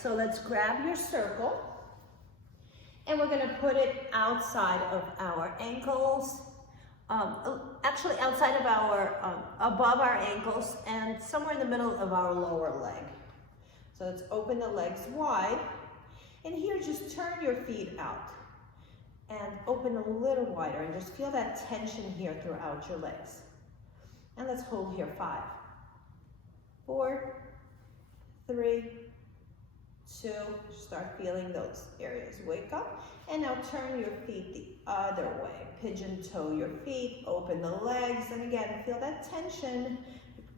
so let's grab your circle and we're gonna put it outside of our ankles, actually outside of our, above our ankles and somewhere in the middle of our lower leg. So let's open the legs wide. And here, just turn your feet out and open a little wider and just feel that tension here throughout your legs. And let's hold here, 5, 4, 3, 2, start feeling those areas. Wake up, and now turn your feet the other way. Pigeon toe your feet, open the legs, and again, feel that tension.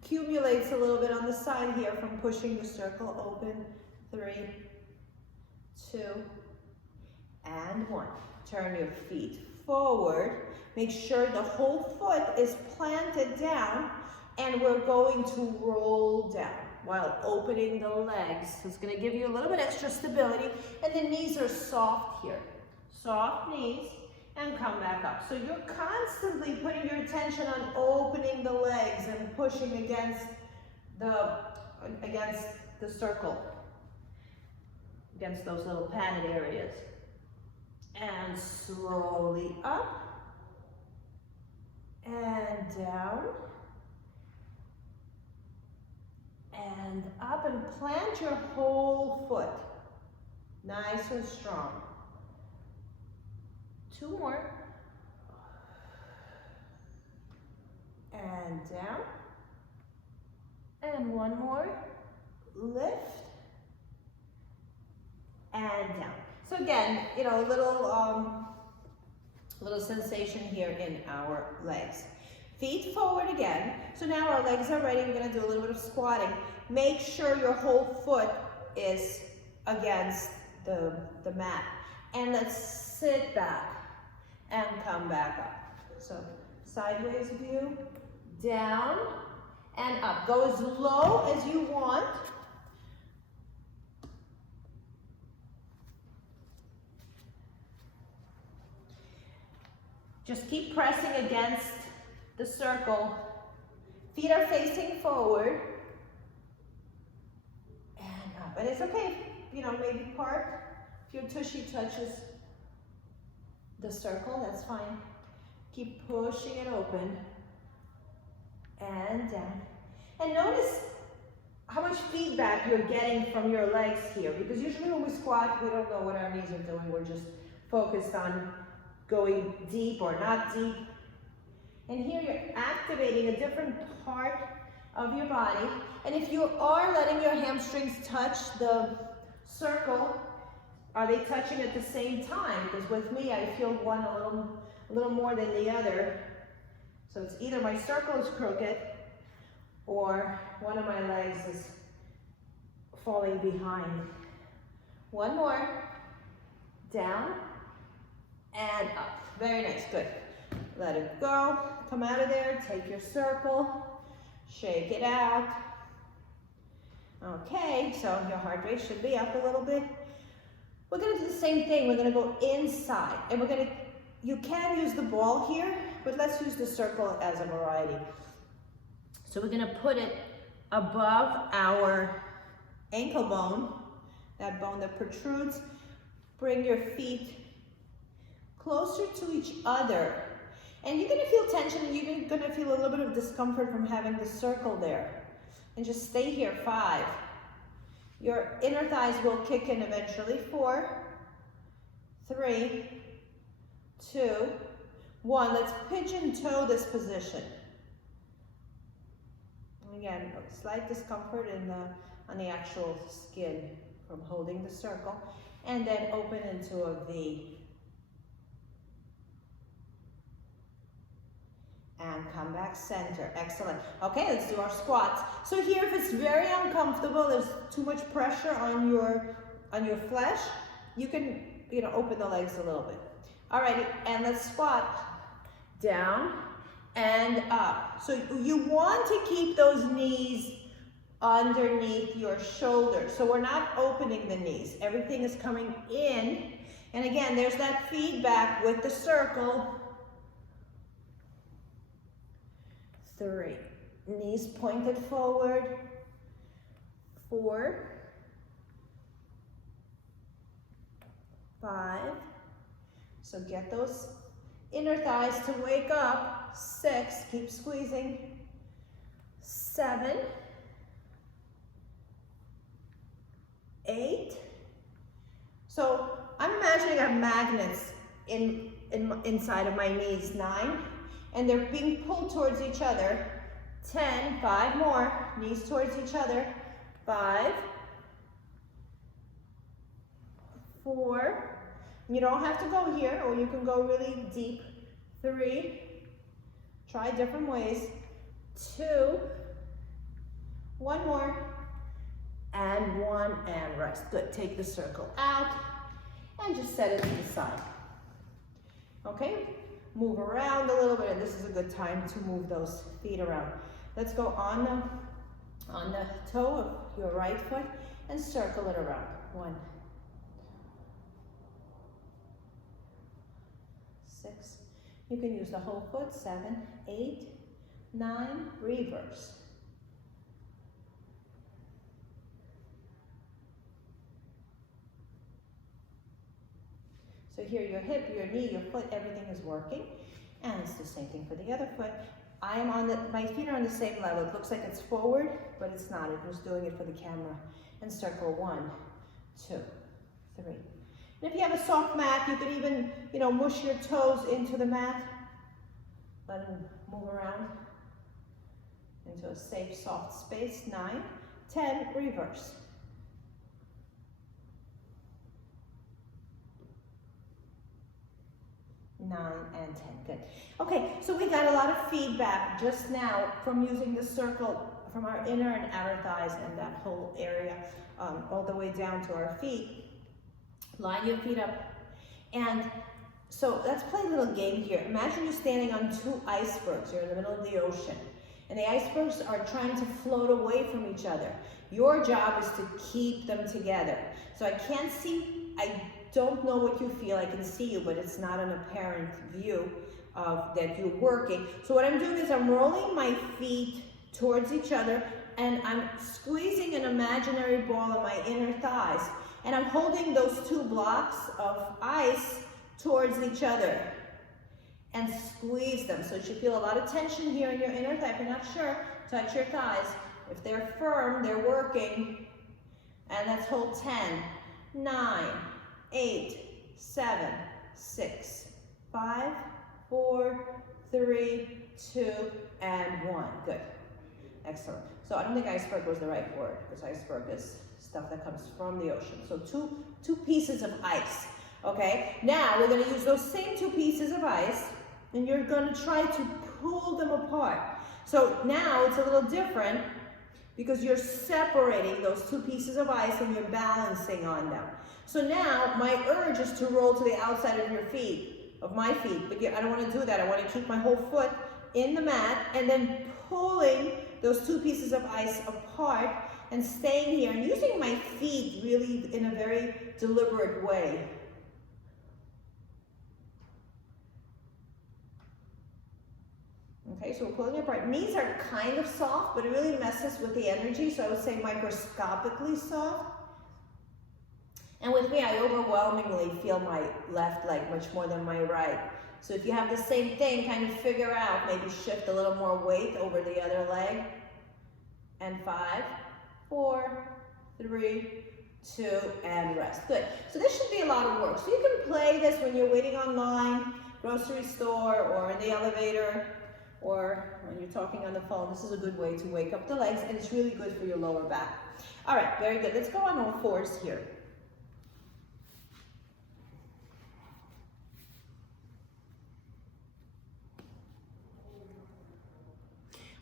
Accumulates a little bit on the side here from pushing the circle open. 3, 2, and 1. Turn your feet forward. Make sure the whole foot is planted down, and we're going to roll down while opening the legs. So it's going to give you a little bit extra stability, and the knees are soft here. Soft knees, and come back up. So you're constantly putting your attention on opening the legs and pushing against the circle, against those little padded areas. And slowly up and down and up, and plant your whole foot nice and strong. 2 more. And down. And 1 more. Lift. And down. So again, you know, a little sensation here in our legs. Feet forward again. So now our legs are ready. We're going to do a little bit of squatting. Make sure your whole foot is against the mat. And let's sit back and come back up. So sideways view, down and up. Go as low as you want. Just keep pressing against the circle. Feet are facing forward. And up. And it's okay, you know, maybe part. If your tushy touches the circle, that's fine. Keep pushing it open. And down. And notice how much feedback you're getting from your legs here. Because usually when we squat, we don't know what our knees are doing. We're just focused on going deep or not deep. And here you're activating a different part of your body. And if you are letting your hamstrings touch the circle, are they touching at the same time? Because with me, I feel one a little more than the other. So it's either my circle is crooked or one of my legs is falling behind. 1 more. Down. And up. Very nice, good. Let it go. Come out of there, take your circle, shake it out. Okay, so your heart rate should be up a little bit. We're gonna do the same thing. We're gonna go inside, and you can use the ball here, but let's use the circle as a variety. So we're gonna put it above our ankle bone, that bone that protrudes. Bring your feet closer to each other. And you're gonna feel tension, and you're gonna feel a little bit of discomfort from having the circle there. And just stay here, 5. Your inner thighs will kick in eventually. 4, 3, 2, 1. Let's pigeon toe this position. And again, slight discomfort on the actual skin from holding the circle. And then open into a V. And come back center. Excellent. Okay, let's do our squats. So here, if it's very uncomfortable, there's too much pressure on your flesh, you can, open the legs a little bit. Alrighty, and let's squat down and up. So you want to keep those knees underneath your shoulders. So we're not opening the knees. Everything is coming in. And again, there's that feedback with the circle. 3, knees pointed forward. 4, 5. So get those inner thighs to wake up. 6, keep squeezing. 7, 8. So I'm imagining I have magnets inside of my knees. 9, and they're being pulled towards each other. 10, 5 more, knees towards each other. 5, 4, you don't have to go here, or you can go really deep. 3, try different ways. 2, 1 more, and 1, and rest. Good, take the circle out, and just set it to the side. Okay, move around a little bit, and this is a good time to move those feet around. Let's go on the toe of your right foot and circle it around. 1, 6, you can use the whole foot. 7, 8, 9, reverse. So here, your hip, your knee, your foot, everything is working. And it's the same thing for the other foot. I am my feet are on the same level. It looks like it's forward, but it's not. I'm just doing it for the camera. And circle 1, 2, 3. And if you have a soft mat, you could even, mush your toes into the mat. Let them move around into a safe, soft space. 9, 10, reverse. 9 and 10, good. Okay, so we got a lot of feedback just now from using the circle from our inner and outer thighs and that whole area all the way down to our feet. Line your feet up. And so let's play a little game here. Imagine you're standing on 2 icebergs. You're in the middle of the ocean. And the icebergs are trying to float away from each other. Your job is to keep them together. So I can't see, I don't know what you feel. I can see you, but it's not an apparent view of that you're working. So what I'm doing is I'm rolling my feet towards each other, and I'm squeezing an imaginary ball on my inner thighs. And I'm holding those 2 blocks of ice towards each other and squeeze them. So you should feel a lot of tension here in your inner thigh. If you're not sure, touch your thighs. If they're firm, they're working. And let's hold 10, 9, 8, 7, 6, 5, 4, 3, 2, and 1. Good. Excellent. So I don't think iceberg was the right word, because iceberg is stuff that comes from the ocean. So two pieces of ice. Okay, now we're going to use those same 2 pieces of ice, and you're going to try to pull them apart. So now it's a little different because you're separating those 2 pieces of ice and you're balancing on them. So now my urge is to roll to the outside of your feet, of my feet, but I don't want to do that. I want to keep my whole foot in the mat and then pulling those 2 pieces of ice apart and staying here and using my feet really in a very deliberate way. Okay, so we're pulling it apart. Knees are kind of soft, but it really messes with the energy, so I would say microscopically soft. And with me, I overwhelmingly feel my left leg much more than my right. So if you have the same thing, kind of figure out, maybe shift a little more weight over the other leg. And 5, 4, 3, 2, and rest. Good. So this should be a lot of work. So you can play this when you're waiting online, grocery store, or in the elevator, or when you're talking on the phone. This is a good way to wake up the legs, and it's really good for your lower back. All right, very good. Let's go on all 4s here.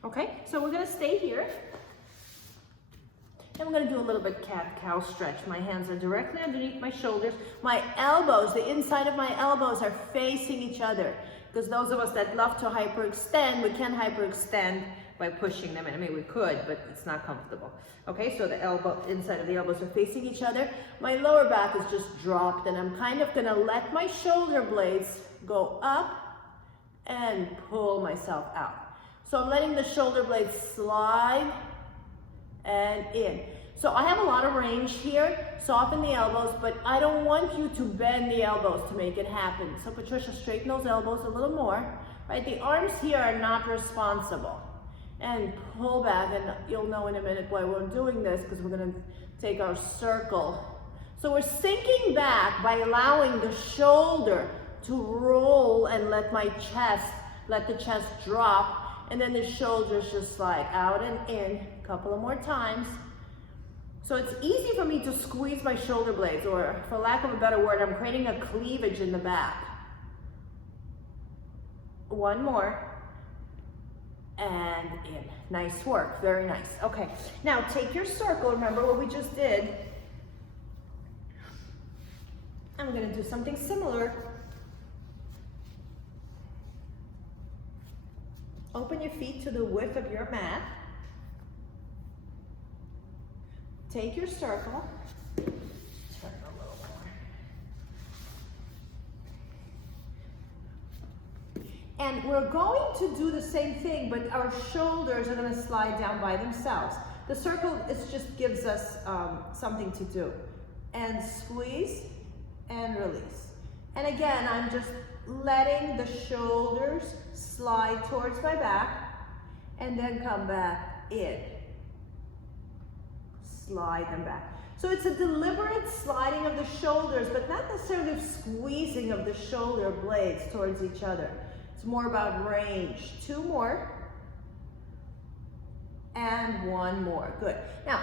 Okay, so we're going to stay here. And we're going to do a little bit cat-cow stretch. My hands are directly underneath my shoulders. My elbows, the inside of my elbows are facing each other. Because those of us that love to hyperextend, we can't hyperextend by pushing them in. I mean, we could, but it's not comfortable. Okay, so the inside of the elbows are facing each other. My lower back is just dropped, and I'm kind of going to let my shoulder blades go up and pull myself out. So I'm letting the shoulder blades slide and in. So I have a lot of range here, soften the elbows, but I don't want you to bend the elbows to make it happen. So Patricia, straighten those elbows a little more, right? The arms here are not responsible. And pull back, and you'll know in a minute why we're doing this, because we're gonna take our circle. So we're sinking back by allowing the shoulder to roll and let the chest drop, and then the shoulders just slide out and in a couple of more times. So it's easy for me to squeeze my shoulder blades, or for lack of a better word, I'm creating a cleavage in the back. One more. And in. Nice work, very nice. Okay, now take your circle, remember what we just did. I'm gonna do something similar. Open your feet to the width of your mat. Take your circle. Turn a little more. And we're going to do the same thing, but our shoulders are gonna slide down by themselves. The circle just gives us something to do. And squeeze and release. And again, I'm just letting the shoulders slide towards my back and then come back in. Slide them back. So it's a deliberate sliding of the shoulders, but not necessarily squeezing of the shoulder blades towards each other. It's more about range. Two more. And one more. Good. Now,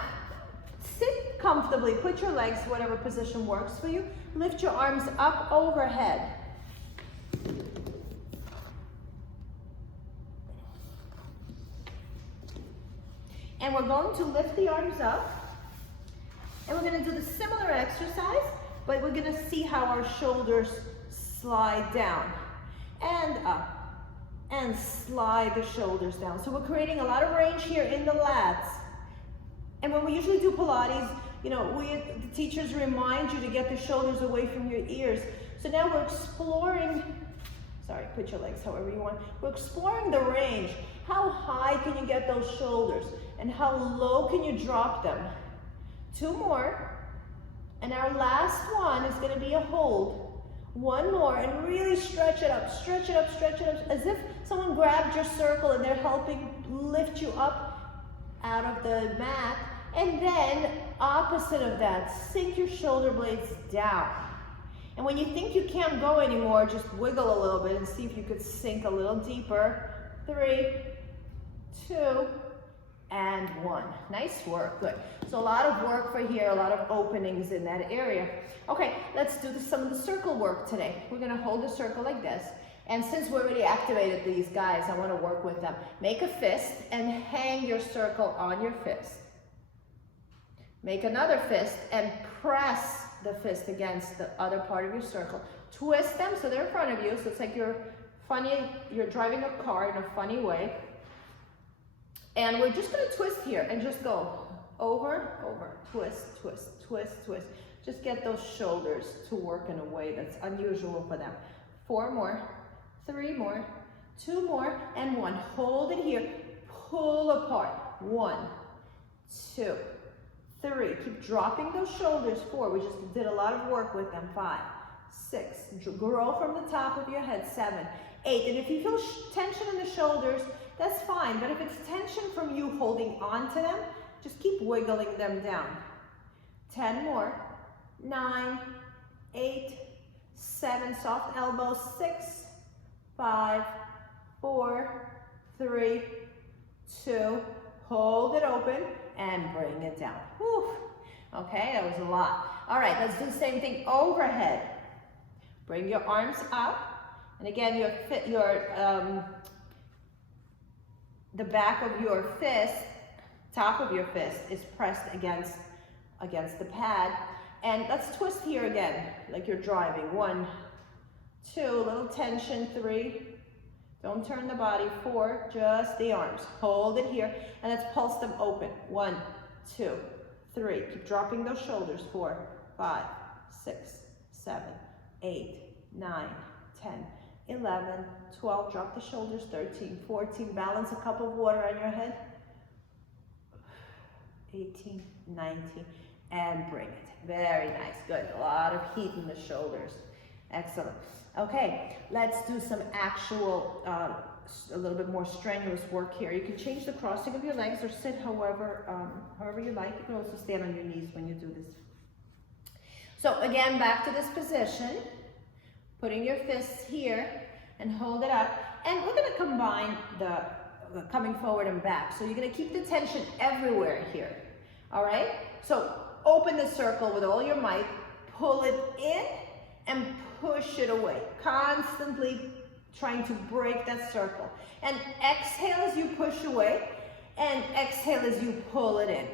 sit comfortably. Put your legs, whatever position works for you. Lift your arms up overhead. And we're going to lift the arms up. And we're going to do the similar exercise, but we're going to see how our shoulders slide down and up and slide the shoulders down. So we're creating a lot of range here in the lats. And when we usually do Pilates, you know, the teachers remind you to get the shoulders away from your ears. So now we're exploring, sorry, put your legs however you want. We're exploring the range. How high can you get those shoulders? And how low can you drop them? Two more. And our last one is going to be a hold. One more, and really stretch it up, stretch it up, stretch it up, as if someone grabbed your circle and they're helping lift you up out of the mat. And then, opposite of that, sink your shoulder blades down. And when you think you can't go anymore, just wiggle a little bit and see if you could sink a little deeper. 3, 2, and 1. Nice work, good. So a lot of work for here, a lot of openings in that area. Okay, let's do some of the circle work today. We're gonna hold the circle like this. And since we already activated these guys, I wanna work with them. Make a fist and hang your circle on your fist. Make another fist and press the fist against the other part of your circle. Twist them so they're in front of you, so it's like you're driving a car in a funny way. And we're just gonna twist here and just go over, over, twist, twist, twist, twist. Just get those shoulders to work in a way that's unusual for them. 4 more, 3 more, 2 more, and 1. Hold it here, pull apart. 1, 2, 3. Keep dropping those shoulders. 4. We just did a lot of work with them. 5, 6. Grow from the top of your head. 7, 8. And if you feel tension in the shoulders, that's fine. But if it's tension from you holding on to them, just keep wiggling them down. 10 more. 9, 8, 7. Soft elbows. 6, 5, 4, 3, 2. Hold it open and bring it down. Whew. Okay, that was a lot. All right, let's do the same thing overhead. Bring your arms up, and again, the back of your fist, top of your fist, is pressed against the pad. And let's twist here again, like you're driving. 1, 2, a little tension. 3. Don't turn the body. 4, just the arms. Hold it here, and let's pulse them open. 1, 2, 3. Keep dropping those shoulders. 4, 5, 6, 7, 8, 9, 10, 11, 12. Drop the shoulders. 13, 14. Balance a cup of water on your head. 18, 19, and bring it. Very nice, good. A lot of heat in the shoulders. Excellent. Okay, let's do some actual, a little bit more strenuous work here. You can change the crossing of your legs or sit however you like. You can also stand on your knees when you do this. So again, back to this position, putting your fists here and hold it up. And we're gonna combine the coming forward and back. So you're gonna keep the tension everywhere here, all right? So open the circle with all your might, pull it in and push it away. Constantly trying to break that circle. And exhale as you push away, and exhale as you pull it in.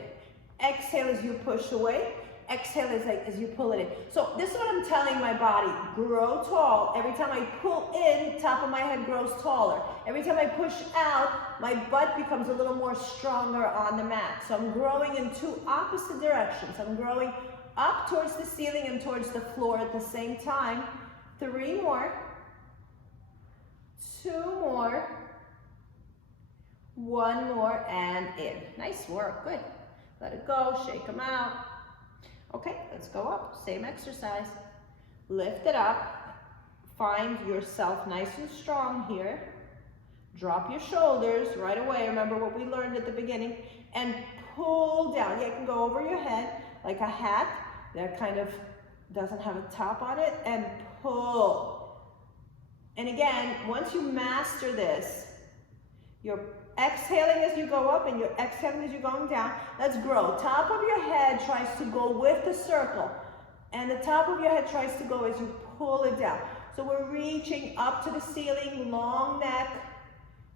Exhale as you push away, exhale as you pull it in. So this is what I'm telling my body, grow tall. Every time I pull in, top of my head grows taller. Every time I push out, my butt becomes a little more stronger on the mat. So I'm growing in two opposite directions. I'm growing up towards the ceiling and towards the floor at the same time. 3 more, 2 more, 1 more, and in. Nice work, good. Let it go, shake them out. Okay, let's go up, same exercise. Lift it up, find yourself nice and strong here. Drop your shoulders right away, remember what we learned at the beginning, and pull down. Yeah, it can go over your head like a hat that kind of doesn't have a top on it, and pull. And again, once you master this, you're exhaling as you go up and you're exhaling as you're going down. Let's grow. Top of your head tries to go with the circle, and the top of your head tries to go as you pull it down. So we're reaching up to the ceiling, long neck,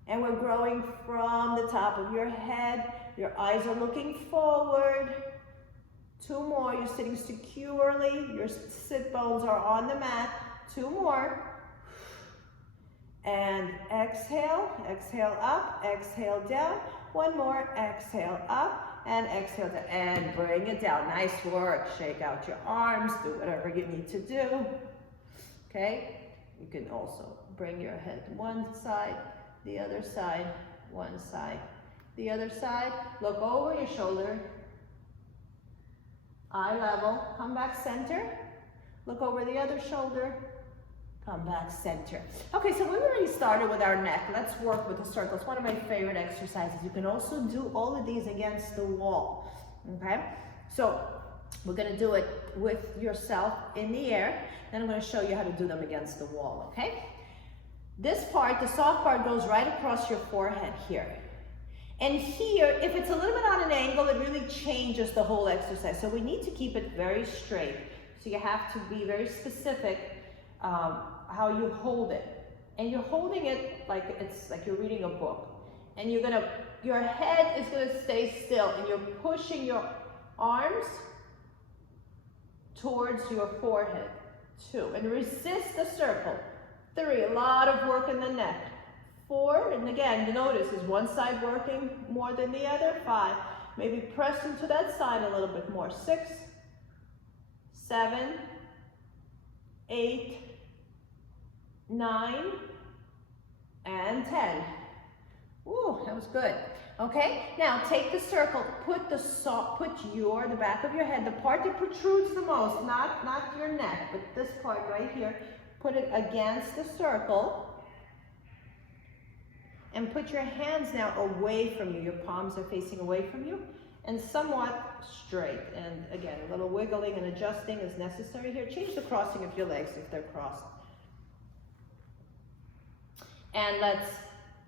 and we're growing from the top of your head. Your eyes are looking forward. 2 more, you're sitting securely. Your sit bones are on the mat. 2 more. And exhale, exhale up, exhale down. 1 more, exhale up, and exhale down. And bring it down. Nice work. Shake out your arms, do whatever you need to do. Okay? You can also bring your head to one side, the other side, one side, the other side. Look over your shoulder. Eye level, come back center. Look over the other shoulder. Come back center. Okay, so we've already started with our neck. Let's work with the circle. It's one of my favorite exercises. You can also do all of these against the wall, okay? So we're gonna do it with yourself in the air, then I'm gonna show you how to do them against the wall, okay? This part, the soft part, goes right across your forehead here. And here, if it's a little bit on an angle, it really changes the whole exercise. So we need to keep it very straight. So you have to be very specific how you hold it. And you're holding it like it's like you're reading a book. And your head is gonna stay still, and you're pushing your arms towards your forehead. 2, and resist the circle. 3, a lot of work in the neck. 4, and again, you notice, is one side working more than the other? 5, maybe press into that side a little bit more. 6, 7, 8, 9, and 10. Ooh, that was good. Okay, now take the circle, put the back of your head, the part that protrudes the most, not your neck, but this part right here, put it against the circle. And put your hands now away from you. Your palms are facing away from you and somewhat straight. And again, a little wiggling and adjusting is necessary here. Change the crossing of your legs if they're crossed. And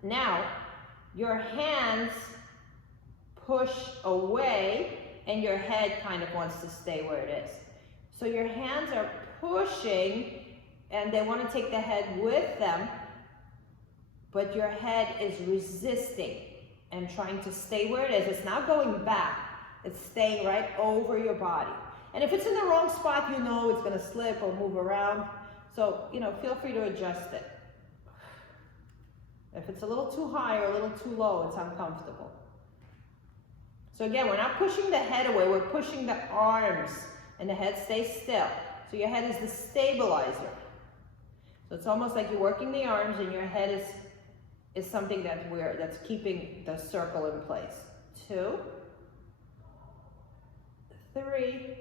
now, your hands push away and your head kind of wants to stay where it is. So your hands are pushing and they want to take the head with them, but your head is resisting and trying to stay where it is. It's not going back. It's staying right over your body. And if it's in the wrong spot, you know it's going to slip or move around. So, feel free to adjust it. If it's a little too high or a little too low, it's uncomfortable. So again, we're not pushing the head away, we're pushing the arms, and the head stays still. So your head is the stabilizer. So it's almost like you're working the arms and your head is something that's keeping the circle in place. 2, 3,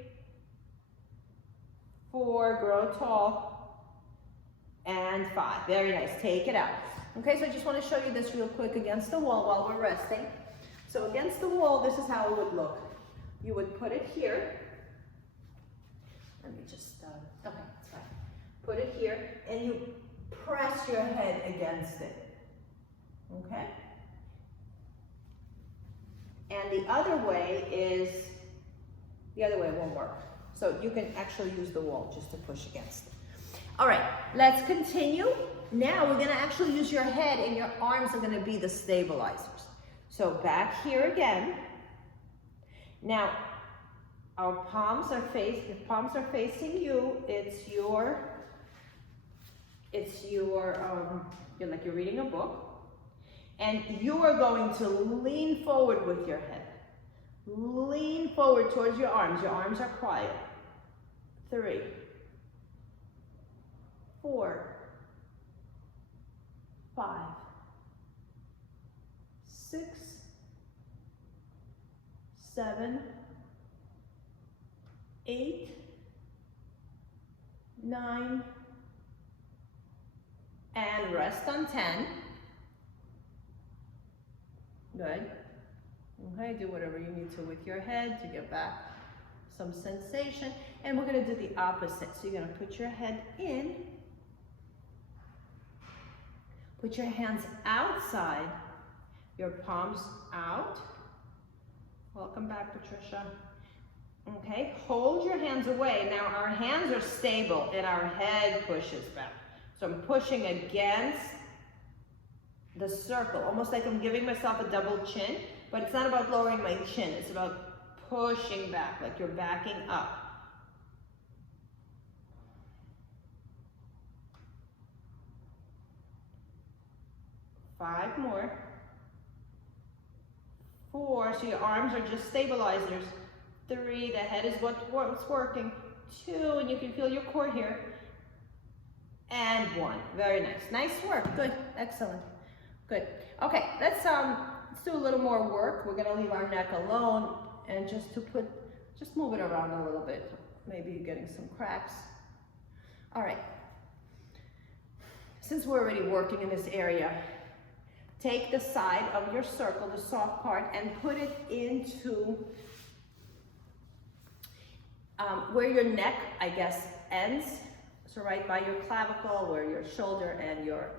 4, grow tall, and 5. Very nice, take it out. Okay, so I just want to show you this real quick against the wall while we're resting. So against the wall, this is how it would look. You would put it here. Let me just, okay, it's fine. Put it here, and you press your head against it, okay? And the other way won't work. So you can actually use the wall just to push against it. All right, let's continue. Now we're gonna actually use your head, and your arms are gonna be the stabilizers. So back here again. Now, our palms are facing you. You're like you're reading a book. And you are going to lean forward with your head. Lean forward towards your arms. Your arms are quiet. 3, 4, 5, 6, 7, 8, 9, and rest on 10. Good. Okay, do whatever you need to with your head to get back some sensation. And we're gonna do the opposite. So you're gonna put your head in, put your hands outside, your palms out. Welcome back, Patricia. Okay, hold your hands away. Now our hands are stable and our head pushes back. So I'm pushing against the circle, almost like I'm giving myself a double chin, but it's not about lowering my chin, it's about pushing back, like you're backing up. Five more. 4, so your arms are just stabilizers. 3, the head is what's working. 2, and you can feel your core here. And 1, very nice. Nice work, good, excellent. Good. Okay, let's do a little more work. We're gonna leave our neck alone and just move it around a little bit. Maybe you're getting some cracks. All right. Since we're already working in this area, take the side of your circle, the soft part, and put it into where your neck, I guess, ends. So right by your clavicle, where your shoulder and your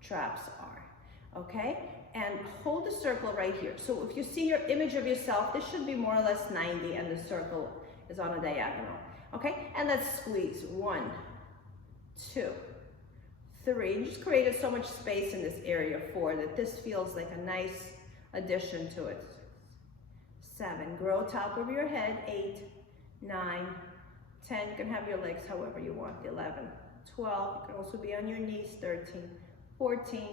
traps are, okay? And hold the circle right here. So if you see your image of yourself, this should be more or less 90 and the circle is on a diagonal, okay? And let's squeeze. 1, 2, 3. And just created so much space in this area. 4, that this feels like a nice addition to it. 7, grow top of your head. 8, 9, 10, you can have your legs however you want. 11, 12, you can also be on your knees. 13, 14,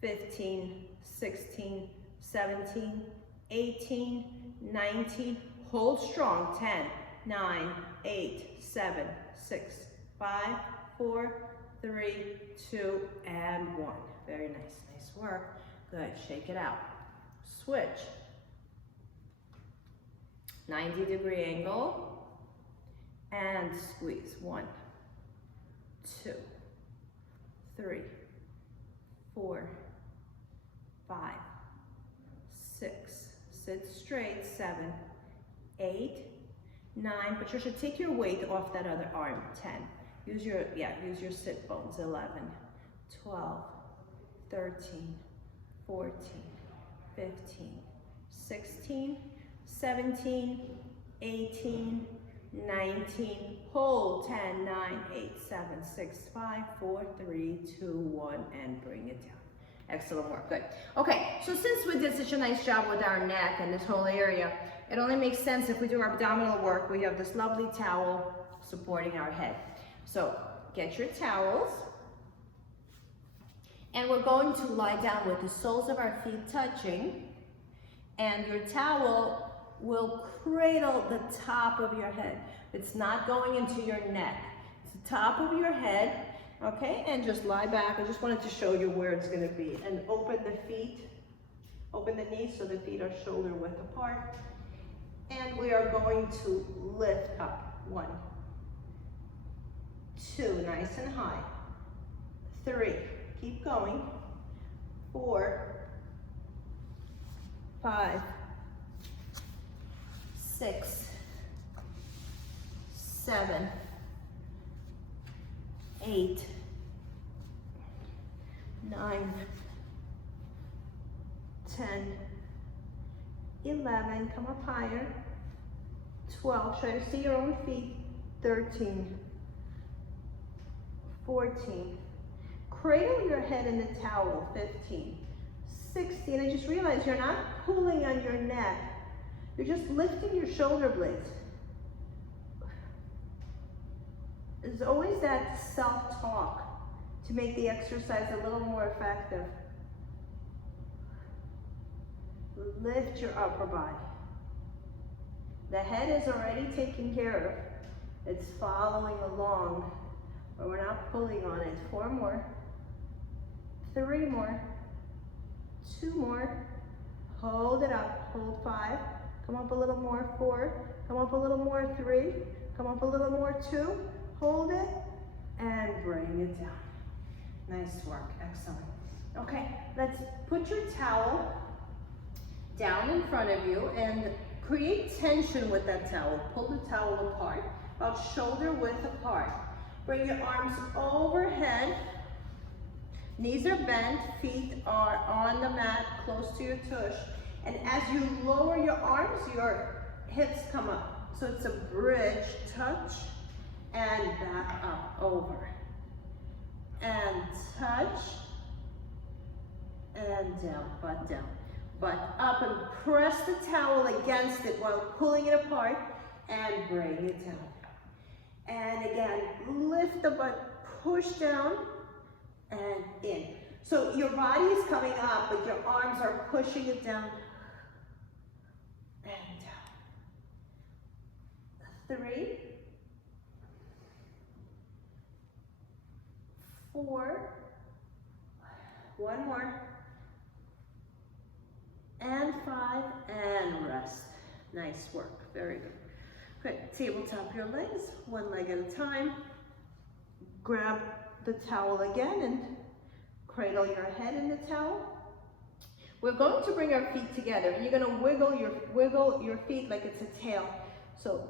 15, 16, 17, 18, 19, hold strong. 10, 9, 8, 7, 6, 5, 4, 3, 2, and 1. Very nice, nice work. Good, shake it out. Switch. 90-degree angle. And squeeze. 1, 2, 3, 4, 5, 6. Sit straight. 7, 8, 9. Patricia, take your weight off that other arm. 10. Use your sit bones. 11, 12, 13, 14, 15, 16, 17, 18, 19, hold. 10, 9, 8, 7, 6, 5, 4, 3, 2, 1, and bring it down. Excellent work, good. Okay, so since we did such a nice job with our neck and this whole area, it only makes sense if we do our abdominal work, we have this lovely towel supporting our head. So get your towels, and we're going to lie down with the soles of our feet touching, and your towel will cradle the top of your head. It's not going into your neck. It's the top of your head, okay? And just lie back. I just wanted to show you where it's gonna be. And open the feet, open the knees so the feet are shoulder width apart. And we are going to lift up. 1, 2, nice and high. 3, keep going. 4, 5, 6, 7, 8, 9, 10, 11, come up higher. 12, try to see your own feet. 13, 14, cradle your head in the towel. 15, 16, and just realize you're not pulling on your neck. You're just lifting your shoulder blades. There's always that self-talk to make the exercise a little more effective. Lift your upper body. The head is already taken care of. It's following along, but we're not pulling on it. 4 more. 3 more. 2 more. Hold it up. Hold 5. Come up a little more. 4. Come up a little more. 3. Come up a little more. 2. Hold it and bring it down. Nice work. Excellent. Okay, let's put your towel down in front of you and create tension with that towel. Pull the towel apart, about shoulder width apart. Bring your arms overhead. Knees are bent, feet are on the mat, close to your tush. And as you lower your arms, your hips come up. So it's a bridge, touch, and back up, over. And touch, and down, butt down. Butt up, and press the towel against it while pulling it apart, and bring it down. And again, lift the butt, push down, and in. So your body is coming up, but your arms are pushing it down, and down. 3, 4, 1 more, and 5, and rest. Nice work, very good. Good, tabletop your legs, 1 leg at a time. Grab the towel again and cradle your head in the towel. We're going to bring our feet together, and you're going to wiggle your feet like it's a tail. So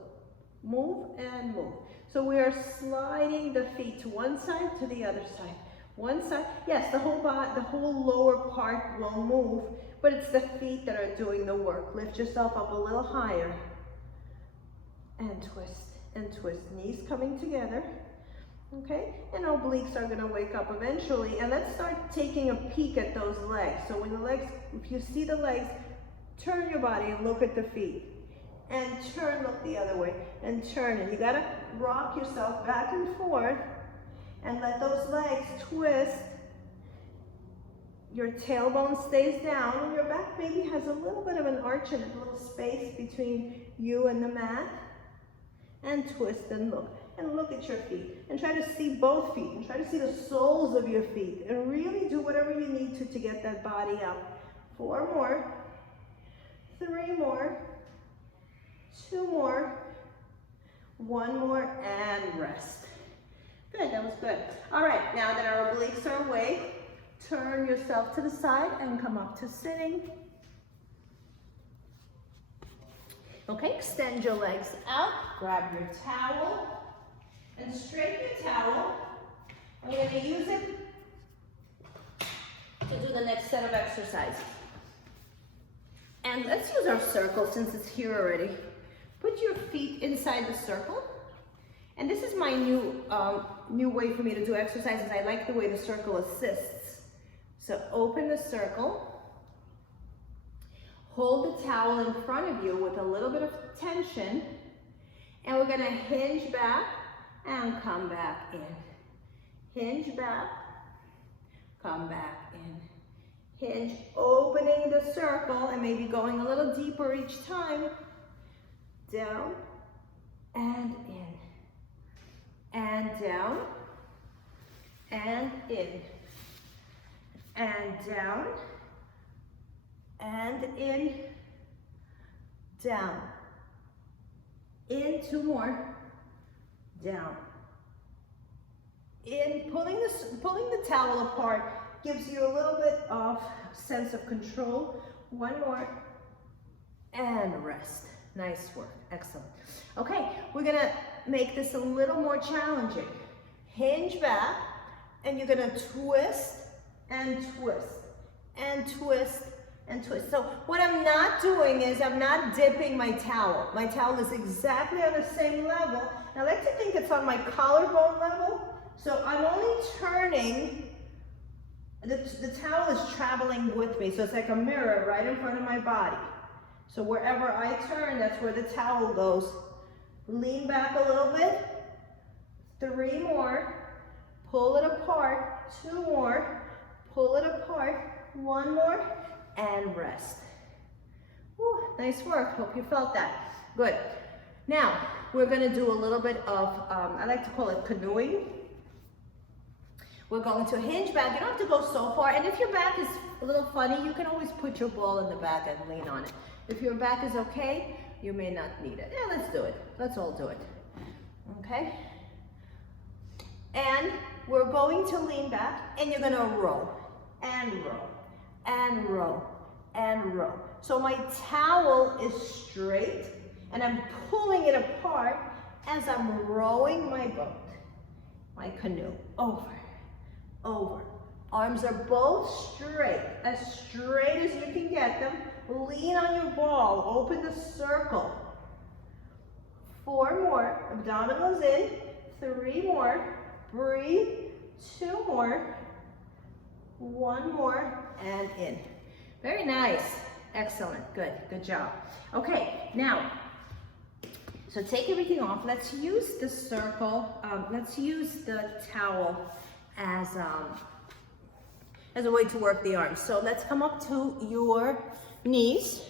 move and move. So we are sliding the feet to one side, to the other side. One side, yes, the whole lower part will move, but it's the feet that are doing the work. Lift yourself up a little higher. And twist, and twist. Knees coming together. Okay, and obliques are gonna wake up eventually. And let's start taking a peek at those legs. So when the legs, if you see the legs, turn your body and look at the feet. And turn, look the other way, and turn. And you gotta rock yourself back and forth and let those legs twist. Your tailbone stays down, and your back maybe has a little bit of an arch and a little space between you and the mat. And twist and look at your feet. And try to see both feet, and try to see the soles of your feet. And really do whatever you need to get that body out. 4 more, 3 more, 2 more, 1 more, and rest. Good, that was good. All right, now that our obliques are awake, turn yourself to the side and come up to sitting. Okay, extend your legs out, grab your towel, and straighten your towel. And we're going to use it to do the next set of exercises. And let's use our circle since it's here already. Put your feet inside the circle. And this is my new way for me to do exercises. I like the way the circle assists. So open the circle. Hold the towel in front of you with a little bit of tension. And we're going to hinge back and come back in. Hinge back, come back in. Hinge, opening the circle and maybe going a little deeper each time. Down and in. And down and in. And down and in. Down In, 2 more, down. In, pulling the towel apart gives you a little bit of sense of control. 1 more, and rest. Nice work, excellent. Okay, we're gonna make this a little more challenging. Hinge back, and you're gonna twist, and twist, and twist, and twist. So what I'm not doing is I'm not dipping my towel. My towel is exactly on the same level. I like to think it's on my collarbone level. So I'm only turning, the towel is traveling with me. So it's like a mirror right in front of my body. So wherever I turn, that's where the towel goes. Lean back a little bit. 3 more. Pull it apart. 2 more. Pull it apart. 1 more. And rest. Whew, nice work. Hope you felt that. Good. Now, we're going to do a little bit of, I like to call it canoeing. We're going to hinge back. You don't have to go so far. And if your back is a little funny, you can always put your ball in the back and lean on it. If your back is okay, you may not need it. Yeah, let's do it. Let's all do it. Okay? And we're going to lean back, and you're going to row, and row, and row, and row. So my towel is straight, and I'm pulling it apart as I'm rowing my boat, my canoe, over, over. Arms are both straight as you can get them. Lean on your ball, open the circle. 4 more, abdominals in. 3 more, breathe. 2 more, 1 more, and in. Very nice, excellent, good job. Okay, now, so take everything off. Let's use the circle, let's use the towel as a way to work the arms. So let's come up to your knees.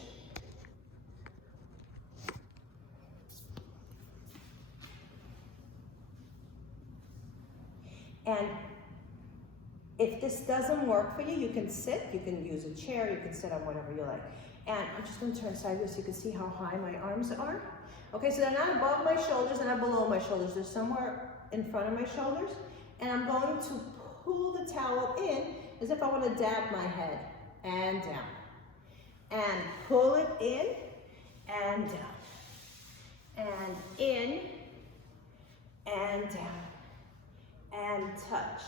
And if this doesn't work for you, you can sit, you can use a chair, you can sit on whatever you like. And I'm just going to turn sideways so you can see how high my arms are. Okay, so they're not above my shoulders and not below my shoulders. They're somewhere in front of my shoulders. And I'm going to pull the towel in as if I want to dab my head and down. And pull it in and down. And in and down. And touch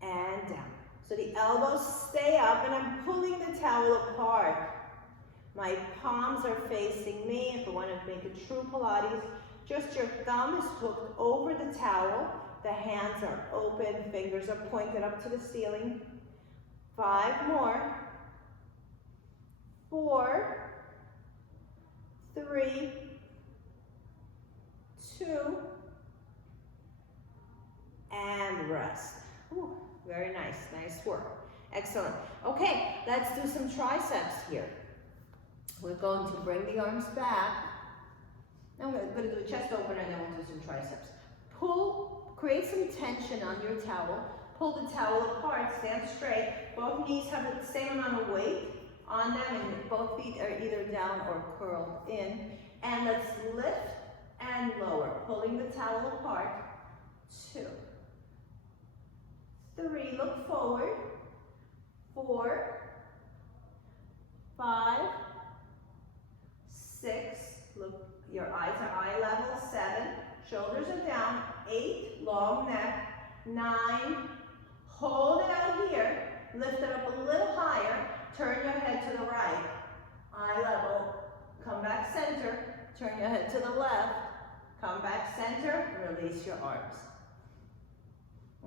and down. So the elbows stay up and I'm pulling the towel apart. My palms are facing me. If I want to make a true Pilates, just your thumb is hooked over the towel. The hands are open, fingers are pointed up to the ceiling. 5 more. 4, 3, 2, and rest. Ooh, very nice, nice work. Excellent. Okay, let's do some triceps here. We're going to bring the arms back. Now we're going to do a chest opener and then we'll do some triceps. Pull, create some tension on your towel. Pull the towel apart, stand straight. Both knees have the same amount of weight on them and both feet are either down or curled in. And let's lift and lower, pulling the towel apart. 2, 3, look forward. 4, 5, 6, look, your eyes are eye level. 7, shoulders are down. 8, long neck. 9, hold it out here. Lift it up a little higher. Turn your head to the right. Eye level. Come back center. Turn your head to the left. Come back center. Release your arms.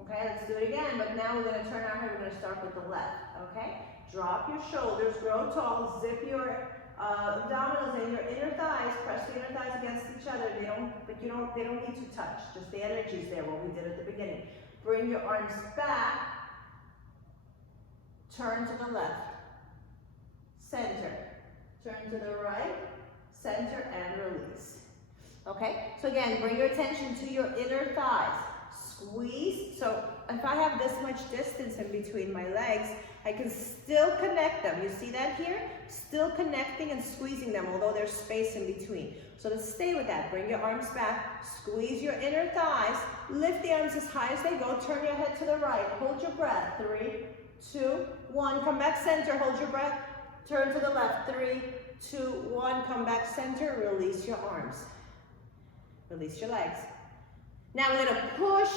Okay, let's do it again, but now we're going to turn our head. We're going to start with the left. Okay? Drop your shoulders, grow tall, zip your abdominals in, your inner thighs. Press the inner thighs against each other. They don't need to touch. Just the energy's there, what we did at the beginning. Bring your arms back. Turn to the left. Center. Turn to the right. Center and release. Okay? So again, bring your attention to your inner thighs. squeeze. So if I have this much distance in between my legs, I can still connect them. You see that here? Still connecting and squeezing them, although there's space in between. So let's stay with that. Bring your arms back, squeeze your inner thighs, lift the arms as high as they go, turn your head to the right, hold your breath, 3, 2, 1, come back center, hold your breath, turn to the left, 3, 2, 1, come back center, release your arms, release your legs. Now we're gonna push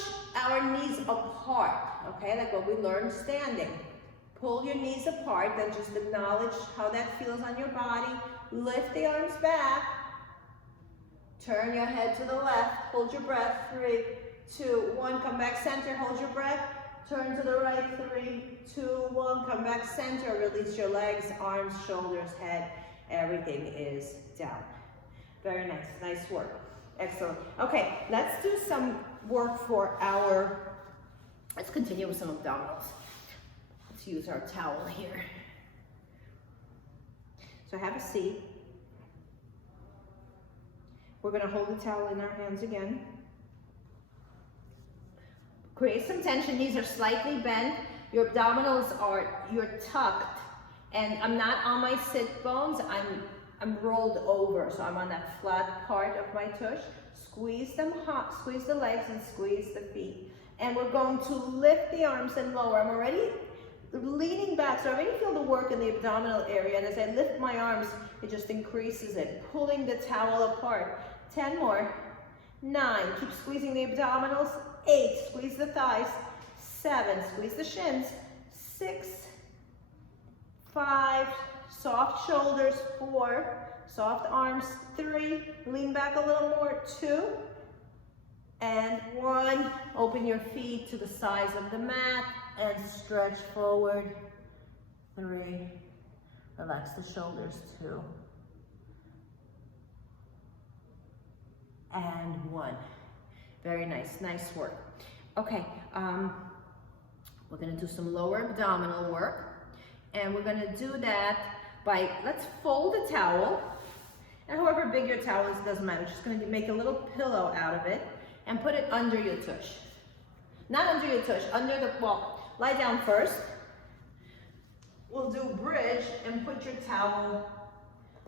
our knees apart, okay, like what we learned standing. Pull your knees apart, then just acknowledge how that feels on your body, lift the arms back, turn your head to the left, hold your breath, 3, 2, 1, come back center, hold your breath, turn to the right, 3, 2, 1, come back center, release your legs, arms, shoulders, head, everything is down. Very nice, nice work, excellent. Okay, let's do some work for let's continue with some abdominals. Let's use our towel here. So have a seat. We're gonna hold the towel in our hands again. Create some tension, knees are slightly bent. Your abdominals you're tucked. And I'm not on my sit bones, I'm rolled over. So I'm on that flat part of my tush. Squeeze them hot, squeeze the legs and squeeze the feet. And we're going to lift the arms and lower. I'm already leaning back, so I already feel the work in the abdominal area. And as I lift my arms, it just increases it, pulling the towel apart. 10 more, 9, keep squeezing the abdominals, 8, squeeze the thighs, 7, squeeze the shins, 6, 5, soft shoulders, 4, soft arms, 3, lean back a little more, 2, and 1, open your feet to the sides of the mat and stretch forward, 3, relax the shoulders, 2, and 1. Very nice, nice work. Okay, we're gonna do some lower abdominal work, and we're gonna do that by, let's fold the towel, and however big your towel is, doesn't matter, just gonna make a little pillow out of it, and put it under your tush. Not under your tush, under the, well, lie down first. We'll do bridge and put your towel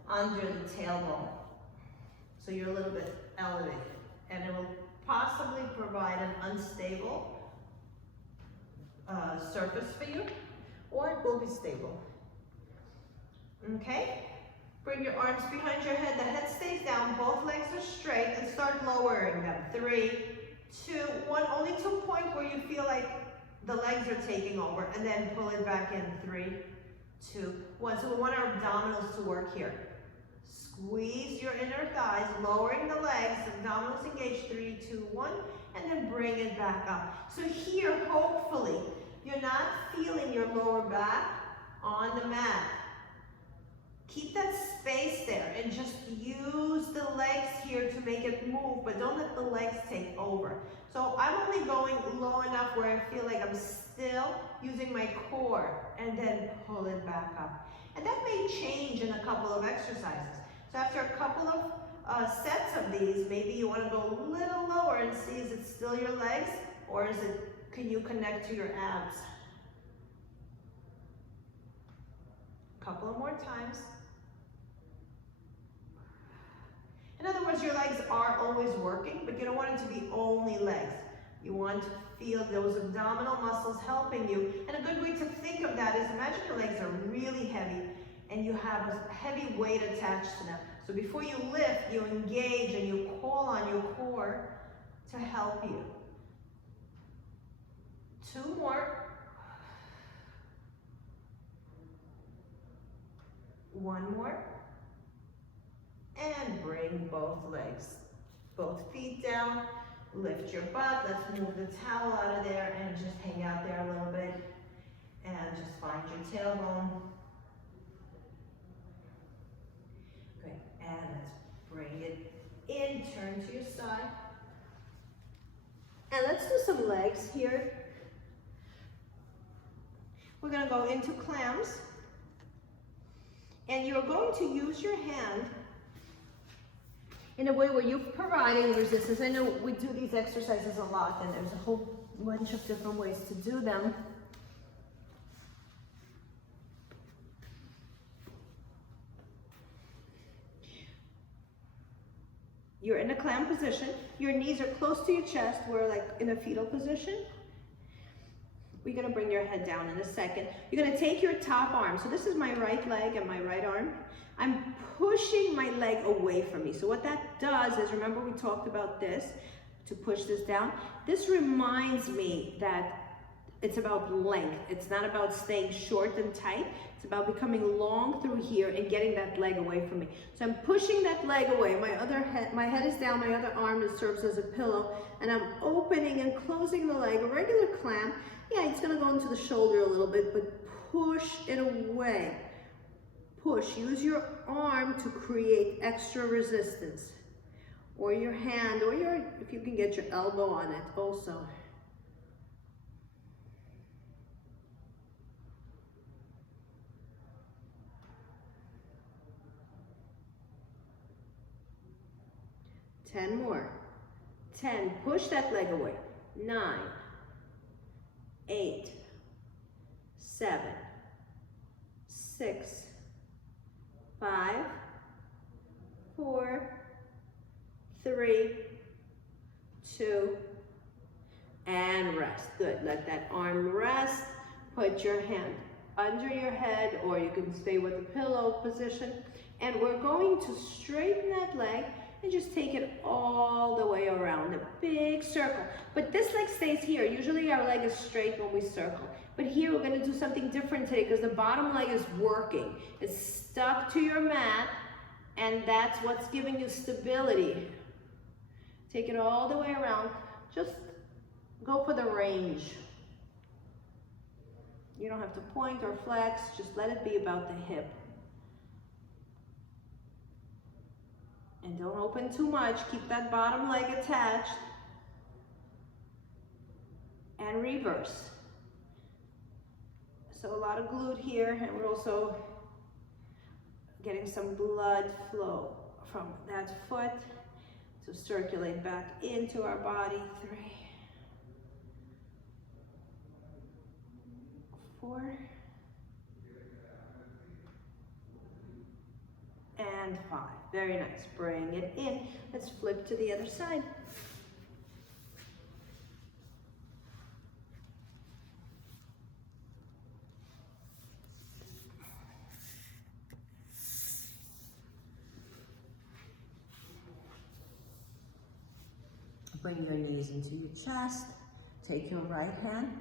under the tailbone. So you're a little bit elevated, and it will possibly provide an unstable surface for you, or it will be stable. Okay? Bring your arms behind your head, the head stays down, both legs are straight, and start lowering them. 3, 2, 1, only to a point where you feel like the legs are taking over, and then pull it back in. 3, 2, 1. So we want our abdominals to work here. Squeeze your inner thighs, lowering the legs, abdominals engaged, 3, 2, 1, and then bring it back up. So here, hopefully, you're not feeling your lower back on the mat. Keep that space there and just use the legs here to make it move, but don't let the legs take over. So I'm only going low enough where I feel like I'm still using my core, and then pull it back up. And that may change in a couple of exercises. So after a couple of sets of these, maybe you want to go a little lower and see, is it still your legs, or is it, can you connect to your abs? A couple of more times. In other words, your legs are always working, but you don't want it to be only legs. You want to feel those abdominal muscles helping you. And a good way to think of that is, imagine your legs are really heavy and you have a heavy weight attached to them. So before you lift, you engage and you call on your core to help you. 2 more. 1 more. And bring both legs, both feet down, lift your butt. Let's move the towel out of there and just hang out there a little bit. And just find your tailbone. Great, and let's bring it in, turn to your side. And let's do some legs here. We're gonna go into clams. And you're going to use your hand in a way where you're providing resistance. I know we do these exercises a lot, and there's a whole bunch of different ways to do them. You're in a clam position. Your knees are close to your chest. We're like in a fetal position. We're gonna bring your head down in a second. You're gonna take your top arm. So this is my right leg and my right arm. I'm pushing my leg away from me. So what that does is, remember we talked about this, to push this down. This reminds me that it's about length. It's not about staying short and tight. It's about becoming long through here and getting that leg away from me. So I'm pushing that leg away. My head is down, my other arm serves as a pillow, and I'm opening and closing the leg, a regular clam. Yeah, it's gonna go into the shoulder a little bit, but push it away. Push, use your arm to create extra resistance. Or your hand, or if you can get your elbow on it also. Ten more. 10, push that leg away. 9, 8, 7, 6, 5, 4, 3, 2, and rest. Good, let that arm rest. Put your hand under your head, or you can stay with the pillow position. And we're going to straighten that leg and just take it all the way around, a big circle. But this leg stays here. Usually our leg is straight when we circle. But here we're gonna do something different today because the bottom leg is working. It's stuck to your mat, and that's what's giving you stability. Take it all the way around. Just go for the range. You don't have to point or flex, just let it be about the hip. And don't open too much, keep that bottom leg attached. And reverse. So a lot of glute here, and we're also getting some blood flow from that foot to circulate back into our body. 3, 4, and 5. Very nice. Bring it in. Let's flip to the other side. Bring your knees into your chest. Take your right hand,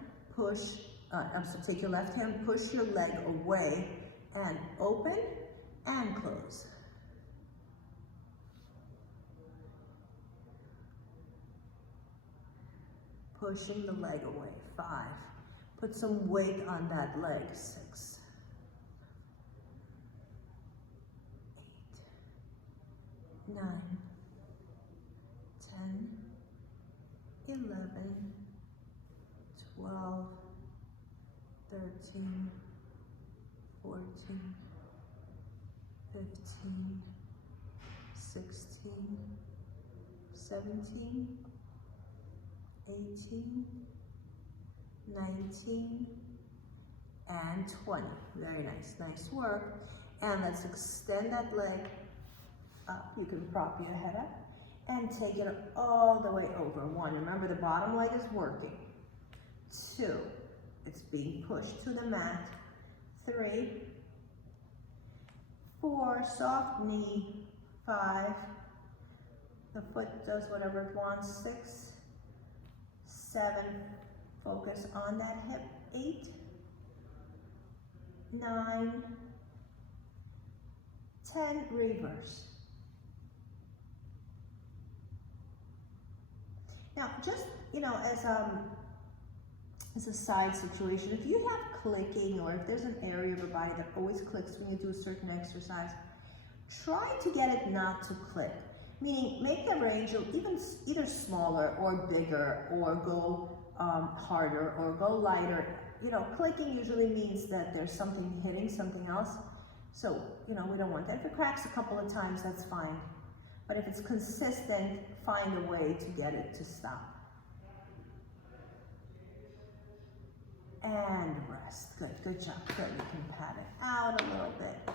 take your left hand, push your leg away and open and close. Pushing the leg away. 5. Put some weight on that leg. 6, 8, 9, 10, 11, 12, 13, 14, 15, 16, 17, 18, 19, and 20. Very nice, nice work. And let's extend that leg up. You can prop your head up and take it all the way over. 1, remember the bottom leg is working. 2, it's being pushed to the mat. 3, 4, soft knee. 5, the foot does whatever it wants. 6, 7, focus on that hip. 8, 9, 10, reverse. Now, just, as a side situation, if you have clicking, or if there's an area of your body that always clicks when you do a certain exercise, try to get it not to click. Meaning, make the range either smaller or bigger, or go harder or go lighter. Clicking usually means that there's something hitting something else. So, we don't want that. If it cracks a couple of times, that's fine. But if it's consistent, find a way to get it to stop. And rest. Good, good job. Good. You can pat it out a little bit.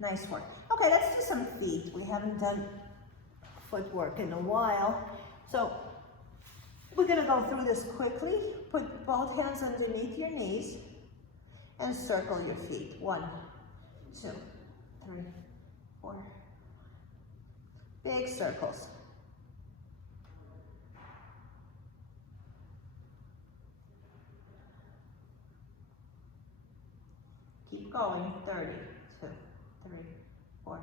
Nice work. Okay, let's do some feet. We haven't done footwork in a while. So we're going to go through this quickly. Put both hands underneath your knees and circle your feet. 1, 2, 3, 4. Big circles. Keep going. 30, 2, 3, 4,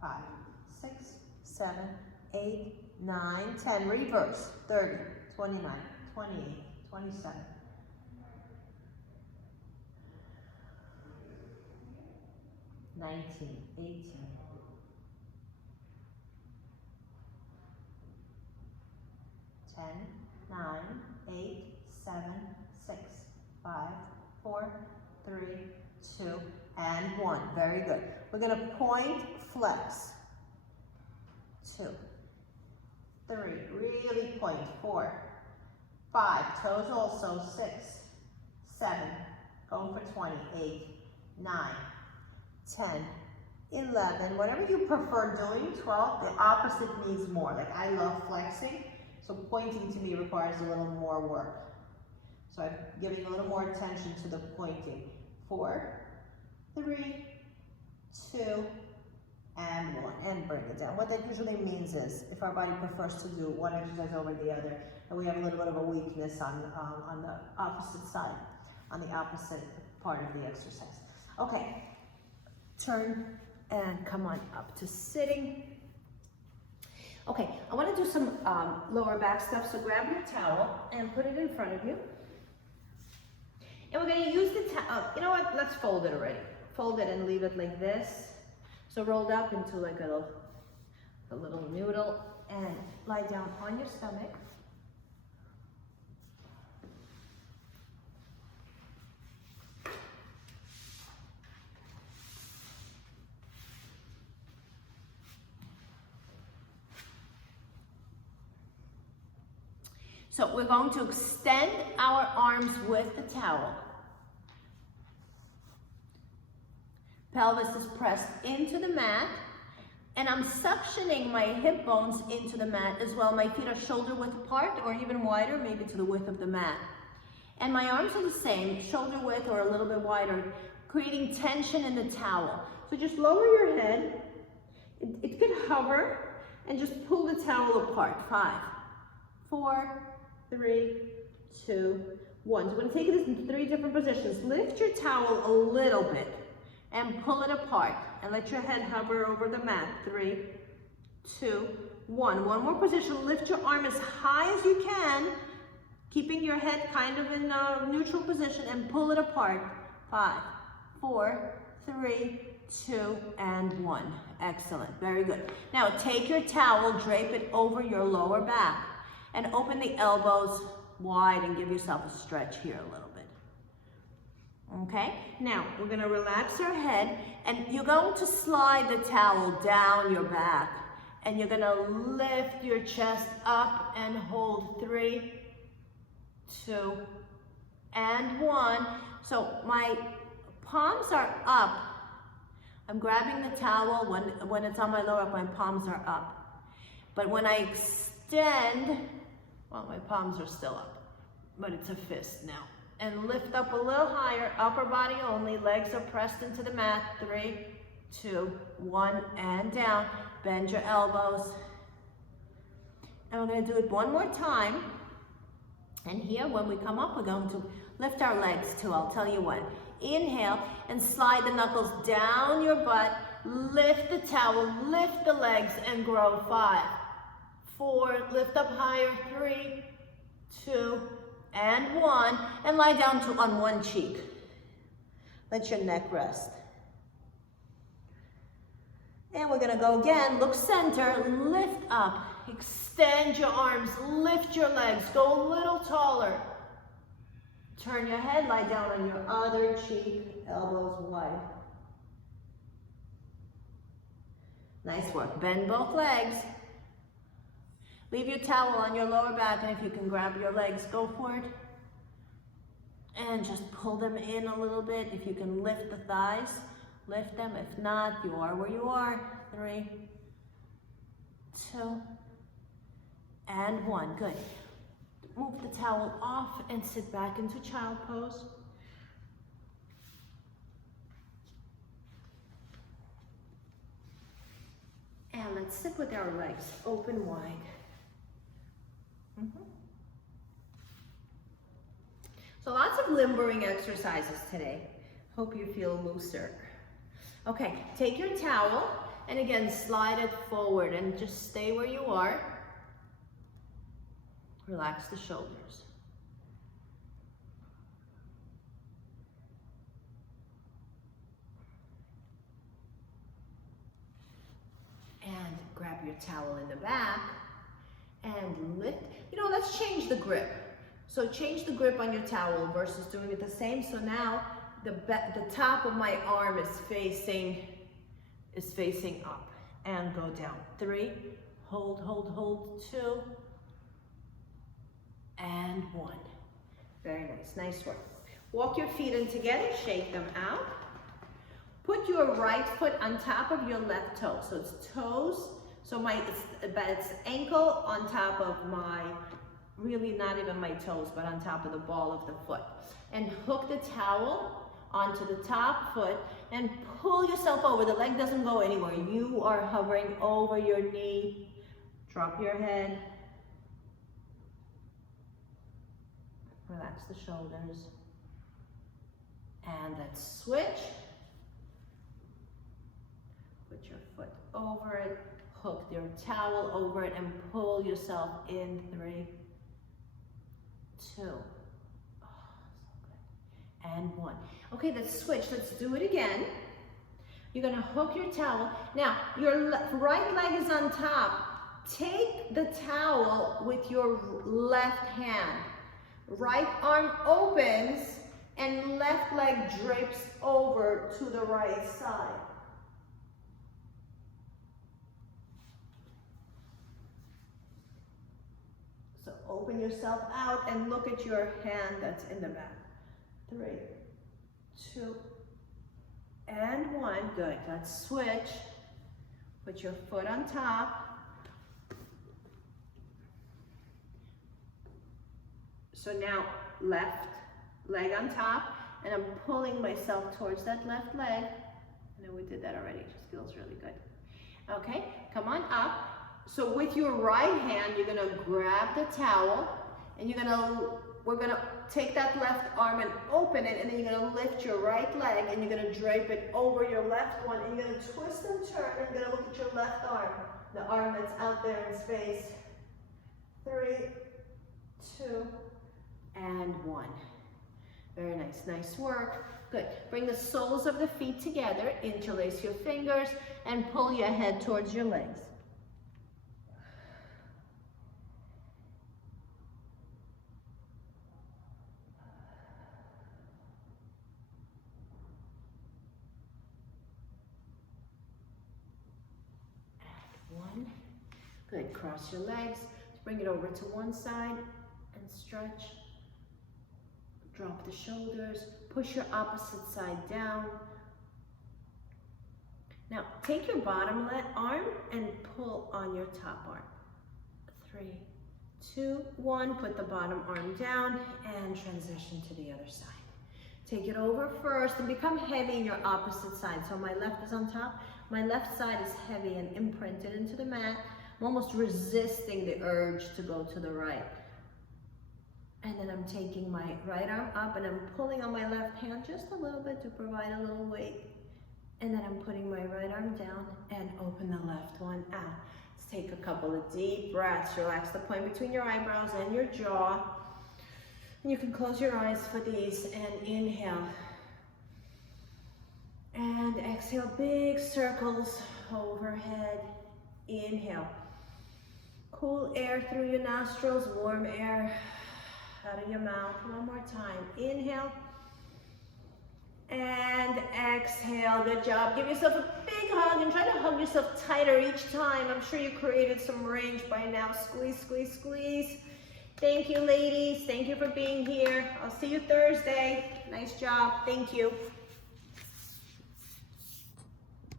5, 6, 7, 8, 9, 10. Reverse. 30, 29, 28, 27. 19, 18. 10, 9, 8, 7, 6, 5, 4, 3, 2, and 1. Very good. We're going to point, flex. 2, 3, really point. 4, 5, toes also. 6, 7, going for 20, 8, 9, 10, 11, whatever you prefer doing. 12, the opposite means more. Like I love flexing, so pointing to me requires a little more work. So I'm giving a little more attention to the pointing. 4, 3, 2, and 1, and bring it down. What that usually means is if our body prefers to do one exercise over the other, and we have a little bit of a weakness on the opposite side, on the opposite part of the exercise. Okay, turn and come on up to sitting. Okay, I want to do some lower back stuff, so grab your towel and put it in front of you. And we're going to use the towel, you know what, let's fold it already. Fold it and leave it like this. So rolled up into like a little noodle, and lie down on your stomach. So we're going to extend our arms with the towel. Pelvis is pressed into the mat, and I'm suctioning my hip bones into the mat as well. My feet are shoulder width apart, or even wider, maybe to the width of the mat. And my arms are the same, shoulder width or a little bit wider, creating tension in the towel. So just lower your head. It could hover, and just pull the towel apart. 5, 4, 3, 2, 1. So we're going to take it in 3 different positions. Lift your towel a little bit and pull it apart, and let your head hover over the mat. 3, 2, 1. One more position. Lift your arm as high as you can, keeping your head kind of in a neutral position, and pull it apart. 5, 4, 3, 2, and 1. Excellent. Very good. Now take your towel, drape it over your lower back, and open the elbows wide and give yourself a stretch here a little bit. Okay, now we're going to relax our head, and you're going to slide the towel down your back, and you're going to lift your chest up and hold. 3, 2, and 1. So my palms are up. I'm grabbing the towel. When it's on my lower back, my palms are up. But when I extend, well, my palms are still up, but it's a fist now. And lift up a little higher, upper body only, legs are pressed into the mat. 3, 2, 1, and down. Bend your elbows. And we're going to do it one more time. And here, when we come up, we're going to lift our legs too. I'll tell you when. Inhale and slide the knuckles down your butt. Lift the towel, lift the legs, and grow. 5, 4, lift up higher. 3, 2, and 1, and lie down on one cheek. Let your neck rest. And we're going to go again. Look center, lift up, extend your arms, lift your legs, go a little taller. Turn your head, lie down on your other cheek, elbows wide. Nice work. Bend both legs. Leave your towel on your lower back, and if you can grab your legs, go for it. And just pull them in a little bit. If you can lift the thighs, lift them. If not, you are where you are. 3, 2, and 1. Good. Move the towel off and sit back into child pose. And let's sit with our legs open wide. So lots of limbering exercises today. Hope you feel looser. Okay, take your towel and again slide it forward and just stay where you are. Relax the shoulders. And grab your towel in the back and lift. You know, let's change the grip. So change the grip on your towel versus doing it the same. So now the top of my arm is facing up, and go down. 3, hold, hold, hold, 2, and 1. Very nice, nice work. Walk your feet in together, shake them out. Put your right foot on top of your left toe. So it's toes, so it's ankle on top of my, really not even my toes, but on top of the ball of the foot. And hook the towel onto the top foot and pull yourself over. The leg doesn't go anywhere. You are hovering over your knee. Drop your head. Relax the shoulders. And let's switch. Put your foot over it. Hook your towel over it and pull yourself in. 3, 2. Oh, so good. And 1. Okay, let's switch. Let's do it again. You're gonna hook your towel. Now, your right leg is on top. Take the towel with your left hand. Right arm opens and left leg drapes over to the right side. So open yourself out and look at your hand that's in the back. 3, 2, and 1. Good. Let's switch. Put your foot on top. So now left leg on top, and I'm pulling myself towards that left leg. I know we did that already. It just feels really good. Okay, come on up. So with your right hand, you're gonna grab the towel, and we're gonna take that left arm and open it, and then you're gonna lift your right leg, and you're gonna drape it over your left one, and you're gonna twist and turn, and you're gonna look at your left arm, the arm that's out there in space. 3, 2, and 1. Very nice, nice work. Good. Bring the soles of the feet together, interlace your fingers, and pull your head towards your legs. And 1. Good. Cross your legs. Bring it over to one side and stretch. Drop the shoulders, push your opposite side down. Now take your bottom arm and pull on your top arm. 3, 2, 1, put the bottom arm down and transition to the other side. Take it over first and become heavy in your opposite side. So my left is on top, my left side is heavy and imprinted into the mat. I'm almost resisting the urge to go to the right. And then I'm taking my right arm up and I'm pulling on my left hand just a little bit to provide a little weight. And then I'm putting my right arm down and open the left one out. Let's take a couple of deep breaths. Relax the point between your eyebrows and your jaw. And you can close your eyes for these and inhale. And exhale, big circles overhead. Inhale. Cool air through your nostrils, warm air out of your mouth. One more time. Inhale. And exhale, good job. Give yourself a big hug and try to hug yourself tighter each time. I'm sure you created some range by now. Squeeze, squeeze, squeeze. Thank you, ladies. Thank you for being here. I'll see you Thursday. Nice job. Thank you.